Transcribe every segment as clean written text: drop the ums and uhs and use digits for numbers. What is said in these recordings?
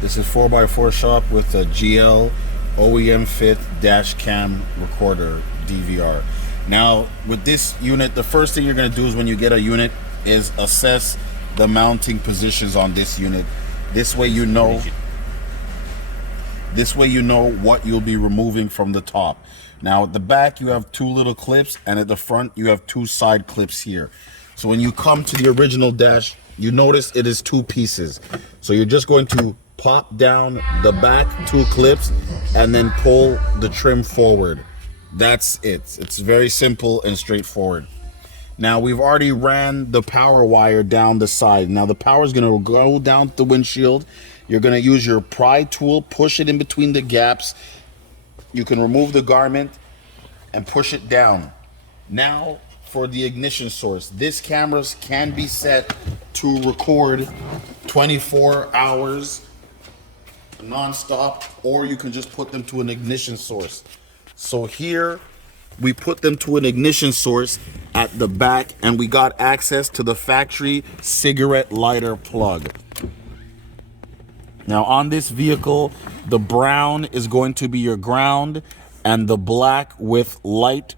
This is 4x4 shop with a GL OEM fit dash cam recorder DVR. Now with this unit, the first thing you're going to do is when you get a unit is assess the mounting positions on this unit. This way you know what you'll be removing from the top. Now at the back you have two little clips, and at the front you have two side clips here. So when you come to the original dash, you notice it is two pieces. So you're just going to pop down the back two clips and then pull the trim forward. That's it. It's very simple and straightforward. Now we've already ran the power wire down the side. Now the power is going to go down the windshield. You're going to use your pry tool, push it in between the gaps. You can remove the garment and push it down. Now for the ignition source. This cameras can be set to record 24 hours non-stop, or you can just put them to an ignition source. So here we put them to an ignition source at the back, and we got access to the factory cigarette lighter plug. Now on this vehicle, the brown is going to be your ground, and the black with light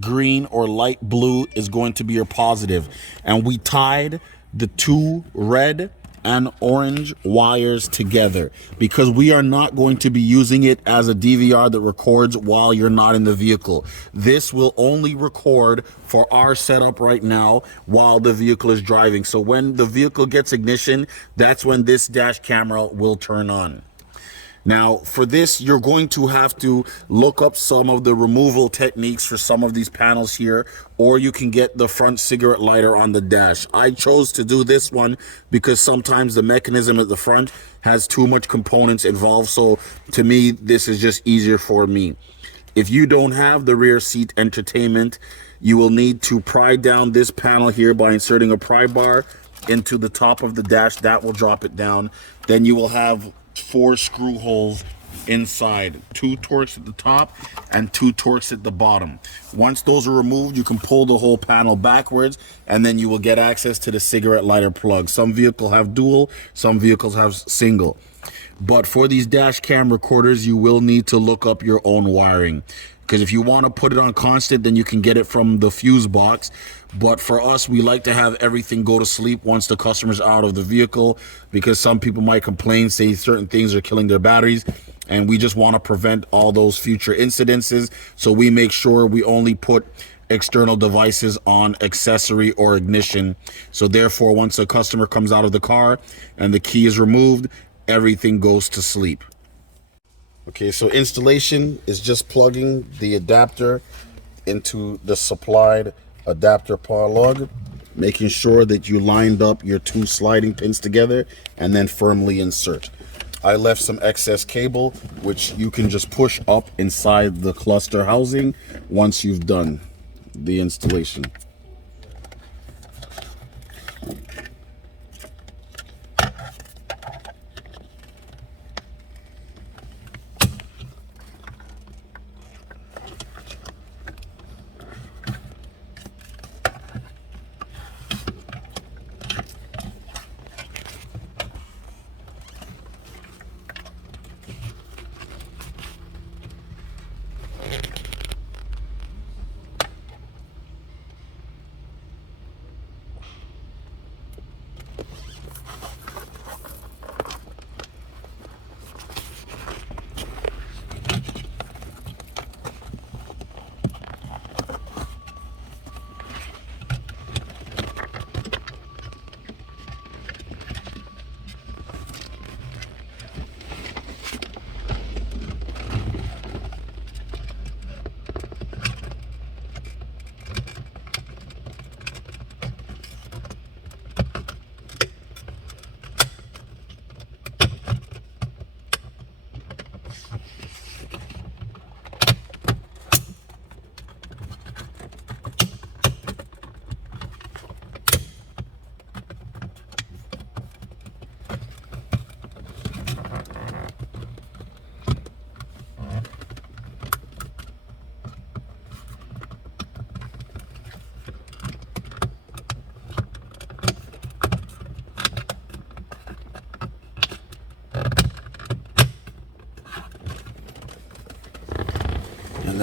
green or light blue is going to be your positive. And we tied the two red and orange wires together because we are not going to be using it as a DVR that records while you're not in the vehicle. This will only record for our setup right now while the vehicle is driving. So when the vehicle gets ignition, that's when this dash camera will turn on. Now, for this, you're going to have to look up some of the removal techniques for some of these panels here, or you can get the front cigarette lighter on the dash. I chose to do this one because sometimes the mechanism at the front has too much components involved, so to me, this is just easier for me. If you don't have the rear seat entertainment, you will need to pry down this panel here by inserting a pry bar into the top of the dash. That will drop it down. Then you will have 4 screw holes inside, 2 Torx at the top and 2 Torx at the bottom. Once those are removed, you can pull the whole panel backwards, and then you will get access to the cigarette lighter plug. Some vehicles have dual, some vehicles have single. But for these dash cam recorders, you will need to look up your own wiring, because if you want to put it on constant, then you can get it from the fuse box. But for us, we like to have everything go to sleep once the customer's out of the vehicle, because some people might complain, say certain things are killing their batteries, and we just want to prevent all those future incidences. So we make sure we only put external devices on accessory or ignition. So therefore, once a customer comes out of the car and the key is removed, everything goes to sleep. Okay, so installation is just plugging the adapter into the supplied adapter plug, making sure that you lined up your 2 sliding pins together, and then firmly insert. I left some excess cable, which you can just push up inside the cluster housing once you've done the installation.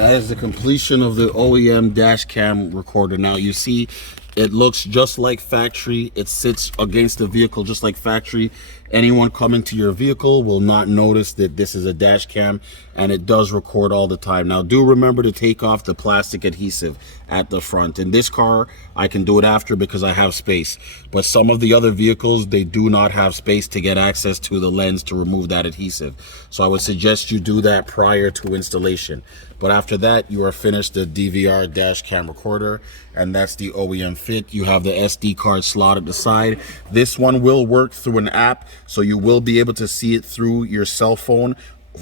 That is the completion of the OEM dash cam recorder. Now you see it looks just like factory. It sits against the vehicle just like factory. Anyone coming to your vehicle will not notice that this is a dash cam, and it does record all the time. Now do remember to take off the plastic adhesive at the front. In this car, I can do it after because I have space. But some of the other vehicles, they do not have space to get access to the lens to remove that adhesive. So I would suggest you do that prior to installation. But after that, you are finished the DVR dash cam recorder, and that's the OEM fit. You have the SD card slot at the side. This one will work through an app, so you will be able to see it through your cell phone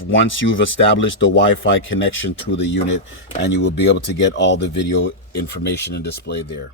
once you've established the Wi-Fi connection to the unit, and you will be able to get all the video information and display there.